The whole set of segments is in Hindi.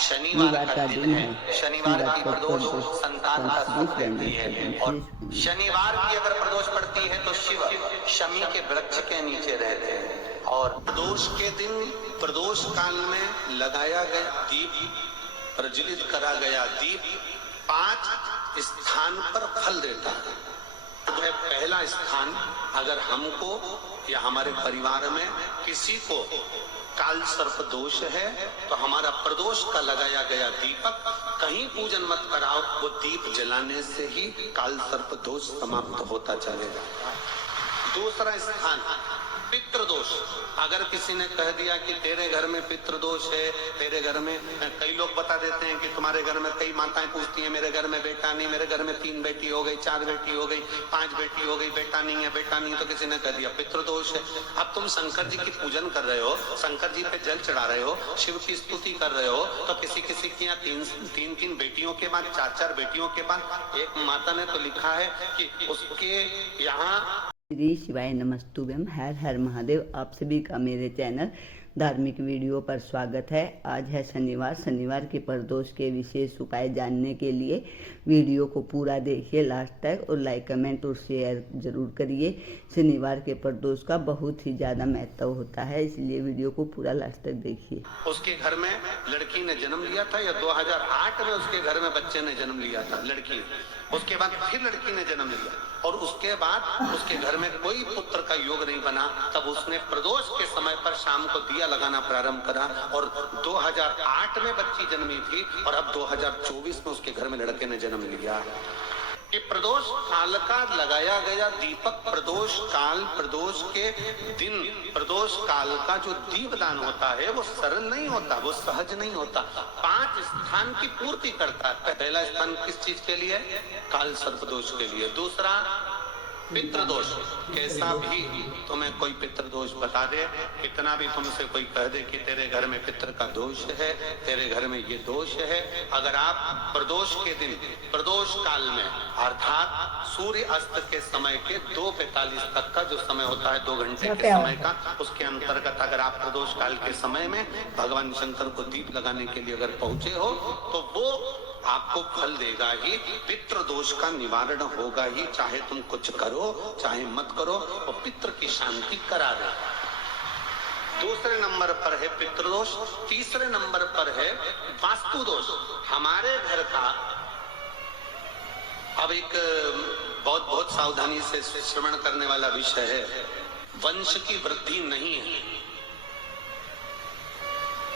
शनिवार का दिन है। शनिवार की प्रदोष संतान का सुख देती है, और शनिवार की अगर प्रदोष पड़ती है तो शिव शमी के वृक्ष के नीचे रहते हैं। और प्रदोष के दिन प्रदोष काल में लगाया गया दीप, प्रज्वलित करा गया दीप 5 स्थान पर फल देता है। पहला स्थान, अगर हमको या हमारे परिवार में किसी को काल सर्प दोष है तो हमारा प्रदोष का लगाया गया दीपक कहीं पूजन मत कराओ, वो दीप जलाने से ही काल सर्प दोष समाप्त होता चलेगा। दूसरा स्थान पितृदोष, अगर किसी ने कह दिया कि तेरे घर में पितृदोष है, तेरे घर में, कई लोग बता देते हैं कि तुम्हारे घर में, कई माताएं पूछती हैं मेरे घर में बेटा नहीं, मेरे घर में 3 बेटी हो गई, 4 बेटी हो गई, 5 बेटी हो गई, बेटा नहीं है, बेटा नहीं, तो किसी ने कह दिया पितृदोष है। अब तुम शंकर जी की पूजन कर रहे हो, शंकर जी पे जल चढ़ा रहे हो, शिव की स्तुति कर रहे हो, तो किसी किसी की यहाँ 3 बेटियों के बाद, 4 बेटियों के बाद, एक माता ने तो लिखा है कि उसके यहाँ श्री शिवाय नमस्तुभ्यम। हर हर महादेव। आप सभी का मेरे चैनल धार्मिक वीडियो पर स्वागत है। आज है शनिवार। शनिवार के प्रदोष के विशेष उपाय जानने के लिए वीडियो को पूरा देखिए लास्ट तक, और लाइक कमेंट और शेयर जरूर करिए। शनिवार के प्रदोष का बहुत ही ज़्यादा महत्व होता है, इसलिए वीडियो को पूरा लास्ट तक देखिए। उसके घर में लड़की ने जन्म लिया था, या 2008 में उसके घर में बच्चे ने जन्म लिया था, लड़की। उसके बाद फिर लड़की ने जन्म लिया, और उसके बाद उसके घर में कोई पुत्र का योग नहीं बना, तब उसने प्रदोष के समय पर शाम को दिया लगाना प्रारंभ करा, और 2008 में बच्ची जन्मी थी, और अब 2024 में उसके घर में लड़के ने जन्म लिया। कि प्रदोष काल का लगाया गया दीपक, प्रदोष काल, प्रदोष के दिन, प्रदोष काल का जो दीपदान होता है वो सरल नहीं होता, वो सहज नहीं होता। 5 स्थान की पूर्ति करता है। पहला स्थान किस चीज के लिए? काल सर्पदोष के लिए। दूसरा पितृदोष, कैसा भी तुम्हें कोई पितृदोष बता दे, कितना भी तुमसे कोई कह दे कि तेरे घर में पितृ का दोष है, तेरे घर में ये दोष है, अगर आप प्रदोष के दिन, प्रदोष काल में, अर्थात सूर्य अस्त के समय के 2:45 तक का जो समय होता है, 2 घंटे के समय का, उसके अंतर्गत अगर आप प्रदोष काल के समय में भगवान शंकर को दीप लगाने के लिए अगर पहुंचे हो, तो वो आपको फल देगा ही, पितृ दोष का निवारण होगा ही। चाहे तुम कुछ करो चाहे मत करो, वो पितृ की शांति करा दे। दूसरे नंबर पर है पितृदोष। तीसरे नंबर पर है वास्तु दोष। हमारे घर का, अब एक बहुत सावधानी से श्रवण करने वाला विषय है, वंश की वृद्धि नहीं है।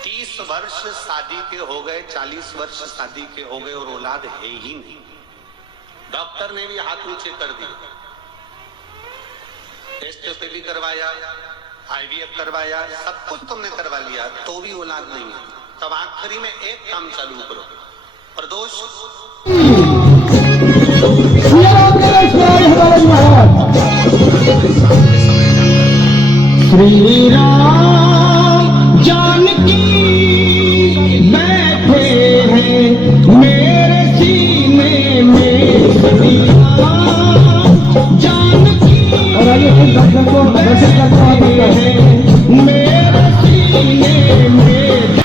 30 वर्ष शादी के हो गए, 40 वर्ष शादी के हो गए, और औलाद है ही नहीं। डॉक्टर ने भी हाथ नीचे कर दिए, टेस्ट पे भी करवाया, IVF करवाया, सब कुछ तुमने करवा लिया, तो भी औलाद नहीं है। तब आखिरी में एक काम चालू करो, प्रदोष। श्री राम जानकी बैठे हैं मेरे सीने में, श्री राम जानकी बैठे हैं मेरे सीने में।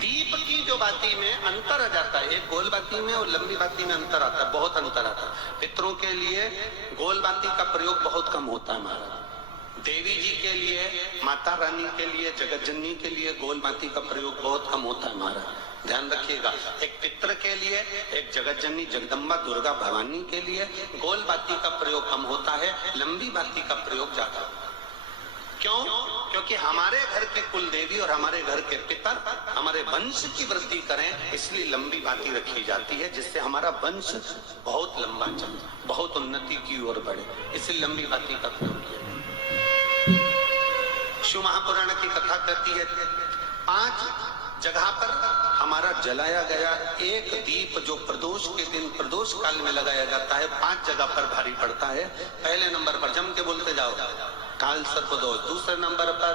दीप की जो बाती में अंतर आ जाता है, एक गोल बाती में और लंबी बाती में अंतर आता है, बहुत अंतर आता है। पितरों के लिए गोल बाती का प्रयोग बहुत कम होता है हमारा। देवी जी के लिए, माता रानी के लिए, जगत जननी के लिए गोल बाती का प्रयोग बहुत कम होता है हमारा, ध्यान रखिएगा। एक पितृ के लिए, एक जगत जननी जगदम्बा दुर्गा भवानी के लिए गोल बाती का प्रयोग कम होता है, लंबी बाती का प्रयोग ज्यादा। क्यों? क्योंकि हमारे घर की कुल देवी और हमारे घर के पितर हमारे वंश की वृद्धि करें, इसलिए लंबी बाती रखी जाती है, जिससे हमारा वंश बहुत लंबा चले, बहुत उन्नति की ओर बढ़े, इसलिए लंबी बाती का प्रयोग किया। शिव महापुराण की कथा कहती है 5 जगह पर हमारा जलाया गया एक दीप, जो प्रदोष के दिन प्रदोष काल में लगाया जाता है, 5 जगह पर भारी पड़ता है। पहले नंबर पर, जम के बोलते जाओ, काल सर्पदोष। दूसरे नंबर पर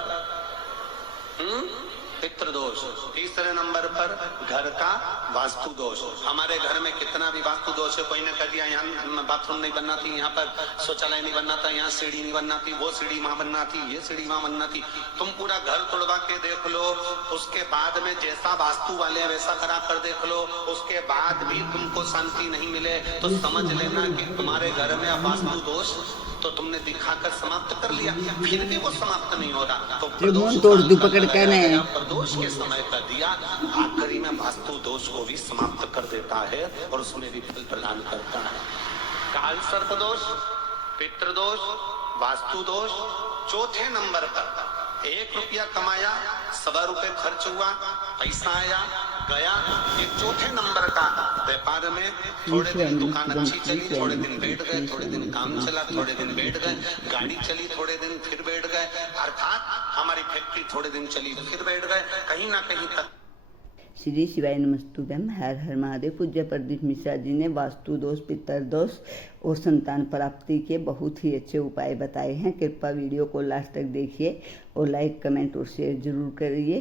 पितृदोष। तीसरे नंबर पर घर का वास्तु दोष। हमारे घर में कितना भी वास्तु दोष है, कोई ने कह दिया यहाँ बाथरूम नहीं बनना थी, यहाँ पर शौचालय नहीं बनना था, यहाँ सीढ़ी नहीं बनना थी, वो सीढ़ी वहां बनना थी, ये सीढ़ी वहां बनना थी। तुम पूरा घर तोड़वा के देख लो, उसके बाद में जैसा वास्तु वाले वैसा करा कर देख लो, उसके बाद भी तुमको शांति नहीं मिले तो समझ लेना कि तुम्हारे घर में वास्तु दोष तो तुमने दिखाकर समाप्त कर लिया, फिर भी वो समाप्त नहीं हो रहा। तो प्रदोष के समय का दिया आखिरी में वास्तु दोष को भी समाप्त कर देता है और उसमें भी फल प्रदान करता है। काल सर्प दोष, पितृदोष, वास्तु दोष। चौथे नंबर पर 1 रुपया कमाया, 1.25 रुपए खर्च हुआ, पैसा आया गया। ये चौथे नंबर का व्यापार में थोड़े दिन दुकान अच्छी चली, थोड़े दिन बैठ गए, थोड़े दिन काम चला, थोड़े दिन बैठ गए, गाड़ी चली, थोड़े दिन फिर बैठ गए, अर्थात हमारी फैक्ट्री थोड़े दिन चली फिर बैठ गए, कहीं ना कहीं तक। श्री शिवाय नमस्तुभ्यम। हर हर महादेव। पूज्य प्रदीप मिश्रा जी ने वास्तु दोष, पितर दोष और संतान प्राप्ति के बहुत ही अच्छे उपाय बताए हैं। कृपया वीडियो को लास्ट तक देखिए और लाइक, कमेंट और शेयर जरूर करिए।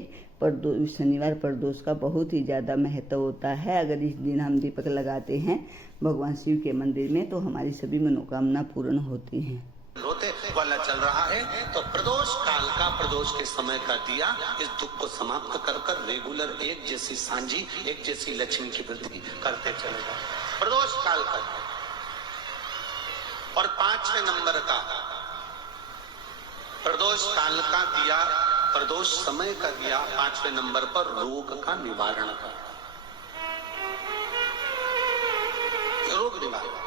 शनिवार प्रदोष का बहुत ही ज़्यादा महत्व होता है। अगर इस दिन हम दीपक लगाते हैं भगवान शिव के मंदिर में तो हमारी सभी मनोकामना पूर्ण होती हैं। रोते वाला चल रहा है तो प्रदोष काल का, प्रदोष के समय का दिया इस दुख को समाप्त कर कर रेगुलर एक जैसी सांझी, एक जैसी लक्ष्मी की वृद्धि करते चलेगा। प्रदोष काल का। और 5वें नंबर का प्रदोष काल का दिया, प्रदोष समय का दिया 5वें नंबर पर रोग का निवारण का, रोग निवारण।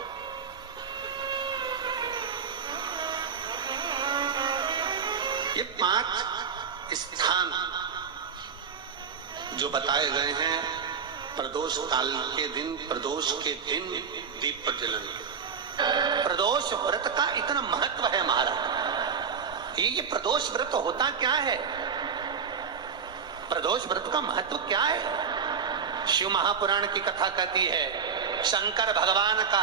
ये 5 स्थान जो बताए गए हैं प्रदोष काल के दिन, प्रदोष के दिन दीप प्रज्वलन। प्रदोष व्रत का इतना महत्व है महाराज। ये प्रदोष व्रत होता क्या है? प्रदोष व्रत का महत्व क्या है? शिव महापुराण की कथा कहती है शंकर भगवान का